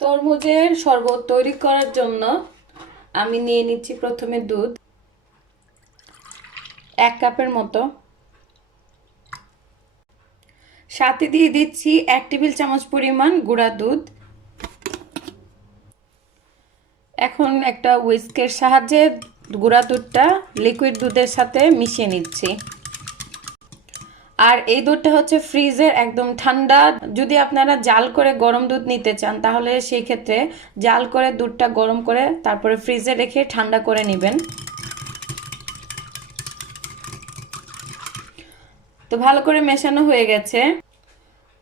তরমুজের শরবত তৈরি করার জন্য আমি নিয়ে নিচ্ছি প্রথমে দুধ 1 কাপের মতো, সাথে দিয়ে দিচ্ছি 1 টেবিল চামচ পরিমাণ গুঁড়া দুধ। এখন একটা হুইস্কের সাহায্যে গুঁড়া দুধটা লিকুইড দুধের সাথে মিশিয়ে নিচ্ছি। আর এই দুধটা হচ্ছে ফ্রিজের একদম ঠান্ডা। যদি আপনারা জাল করে গরম দুধ নিতে চান তাহলে সেই ক্ষেত্রে জাল করে দুধটা গরম করে তারপরে ফ্রিজে রেখে ঠান্ডা করে নেবেন। তো ভালো করে মেশানো হয়ে গেছে।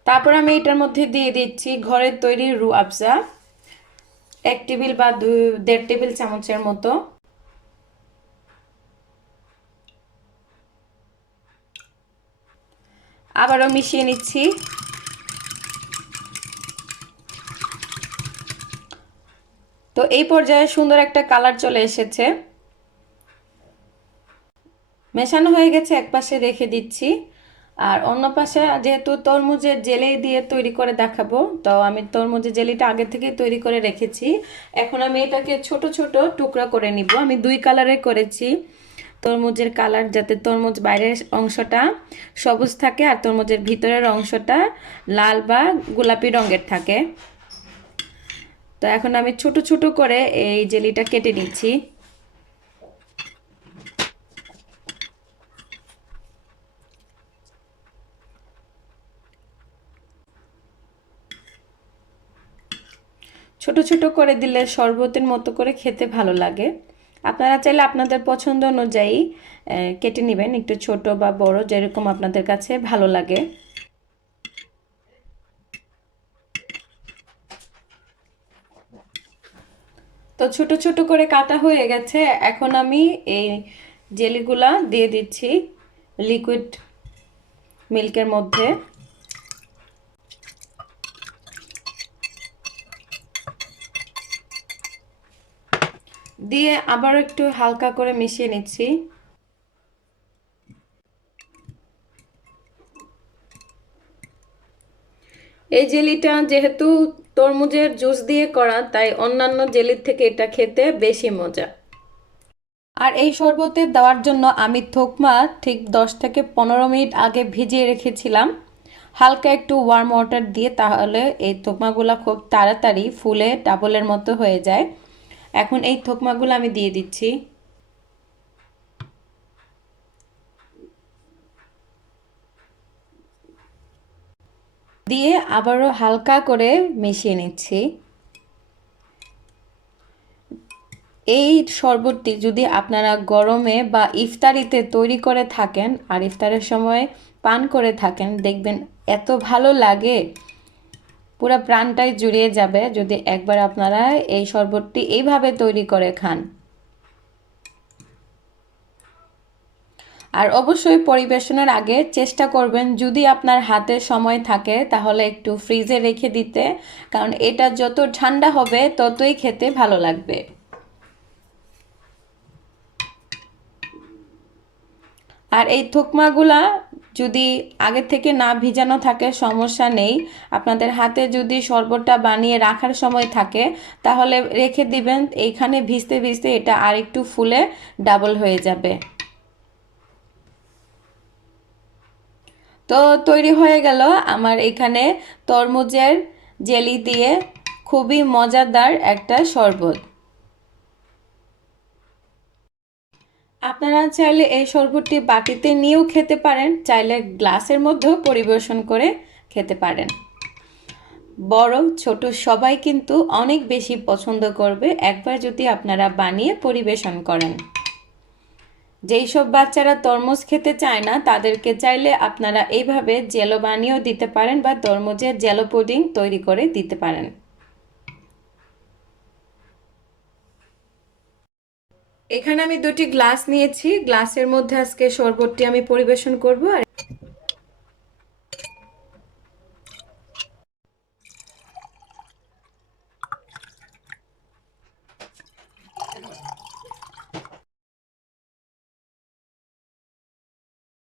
তারপর আমি এটার মধ্যে দিয়ে দিচ্ছি ঘরের তৈরি রুহ আফজা 1 টেবিল বা 1.5 টেবিল চামচের মতো। আবারও মিশিয়ে নিচ্ছি। তো এই পর্যায়ে সুন্দর একটা কালার চলে এসেছে। মেশানো হয়ে গেছে, একপাশে রেখে দিচ্ছি। আর অন্য পাশে যেহেতু তরমুজের জেলি দিয়ে তৈরি করে দেখাবো, তো আমি তরমুজের জেলিটা আগে থেকেই তৈরি করে রেখেছি। এখন আমি এটাকে ছোট ছোট টুকরা করে নিব। আমি 2 কালারে করেছি। তরমুজের কালার যাতে তরমুজ বাইরের অংশটা সবুজ থাকে আর তরমুজের ভিতরের অংশটা লাল বা গোলাপি রঙের থাকে। তো এখন আমি ছোট ছোট করে এই জেলিটা কেটে নিচ্ছি। ছোট ছোট করে দিলে শরবতের মতো করে খেতে ভালো লাগে। আপনারা চাইলে আপনাদের পছন্দ অনুযায়ী কেটে নেবেন, একটু ছোট বা বড় যেরকম আপনাদের কাছে ভালো লাগে। তো ছোট ছোট করে কাটা হয়ে গেছে। এখন আমি এই জেলিগুলা দিয়ে দিচ্ছি লিকুইড মিল্কের মধ্যে। দিয়ে আবার একটু হালকা করে মিশিয়ে নিচ্ছি। এই জেলিটা যেহেতু তরমুজের জুস দিয়ে করা, তাই অন্যান্য জেলির থেকে এটা খেতে বেশি মজা। আর এই শরবতে দেওয়ার জন্য আমি থোকমা ঠিক 10 থেকে 15 মিনিট আগে ভিজিয়ে রেখেছিলাম হালকা একটু ওয়ার্ম ওয়াটার দিয়ে, তাহলে এই থোকমাগুলো খুব তাড়াতাড়ি ফুলে ডাবলের মতো হয়ে যায়। এখন এই থোকমাগুলো আমি দিয়ে দিচ্ছি। দিয়ে আবারও হালকা করে মিশিয়ে নিচ্ছি। এই শরবতটি যদি আপনারা গরমে বা ইফতারিতে তৈরি করে থাকেন আর ইফতারের সময় পান করে থাকেন, দেখবেন এত ভালো লাগে, পুরো প্রাণটাই জুড়িয়ে যাবে যদি একবার আপনারা এই শরবতটি এইভাবে তৈরি করে খান। আর অবশ্যই পরিবেশনের আগে চেষ্টা করবেন যদি আপনার হাতে সময় থাকে তাহলে একটু ফ্রিজে রেখে দিতে, কারণ এটা যত ঠান্ডা হবে ততই খেতে ভালো লাগবে। আর এই থোকমাগুলা যদি আগে থেকে না ভিজানো থাকে সমস্যা নেই, আপনাদের হাতে যদি শরবতটা বানিয়ে রাখার সময় থাকে তাহলে রেখে দিবেন, এইখানে ভিজতে ভিজতে এটা আর একটু ফুলে ডাবল হয়ে যাবে। তো তৈরি হয়ে গেল আমার এখানে তরমুজের জেলি দিয়ে খুবই মজাদার একটা শরবত। আপনারা চাইলে এই শরবতটি বাটিতে নিয়েও খেতে পারেন, চাইলে গ্লাসের মধ্যেও পরিবেশন করে খেতে পারেন। বড় ছোট সবাই কিন্তু অনেক বেশি পছন্দ করবে একবার যদি আপনারা বানিয়ে পরিবেশন করেন। যেই সব বাচ্চারা তরমুজ খেতে চায় না তাদেরকে চাইলে আপনারা এইভাবে জেলো বানিয়েও দিতে পারেন বা তরমুজের জেলো পুডিং তৈরি করে দিতে পারেন। এখানে আমি 2টি গ্লাস নিয়েছি, গ্লাসের মধ্যে আজকে শরবতটি আমি পরিবেশন করব। আর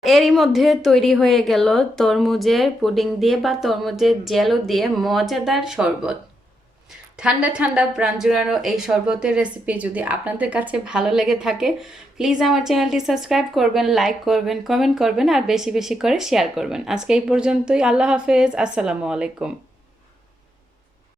এরই মধ্যে তৈরি হয়ে গেল তরমুজের পুডিং দিয়ে বা তরমুজের জেলো দিয়ে মজাদার শরবত। ঠান্ডা ঠান্ডা প্রাণ জুড়ানো এই শরবতের রেসিপি যদি আপনাদের কাছে ভালো লেগে থাকে, প্লিজ আমার চ্যানেলটি সাবস্ক্রাইব করবেন, লাইক করবেন, কমেন্ট করবেন আর বেশি বেশি করে শেয়ার করবেন। আজকে এই পর্যন্তই। আল্লাহ হাফেজ, আসসালামু আলাইকুম।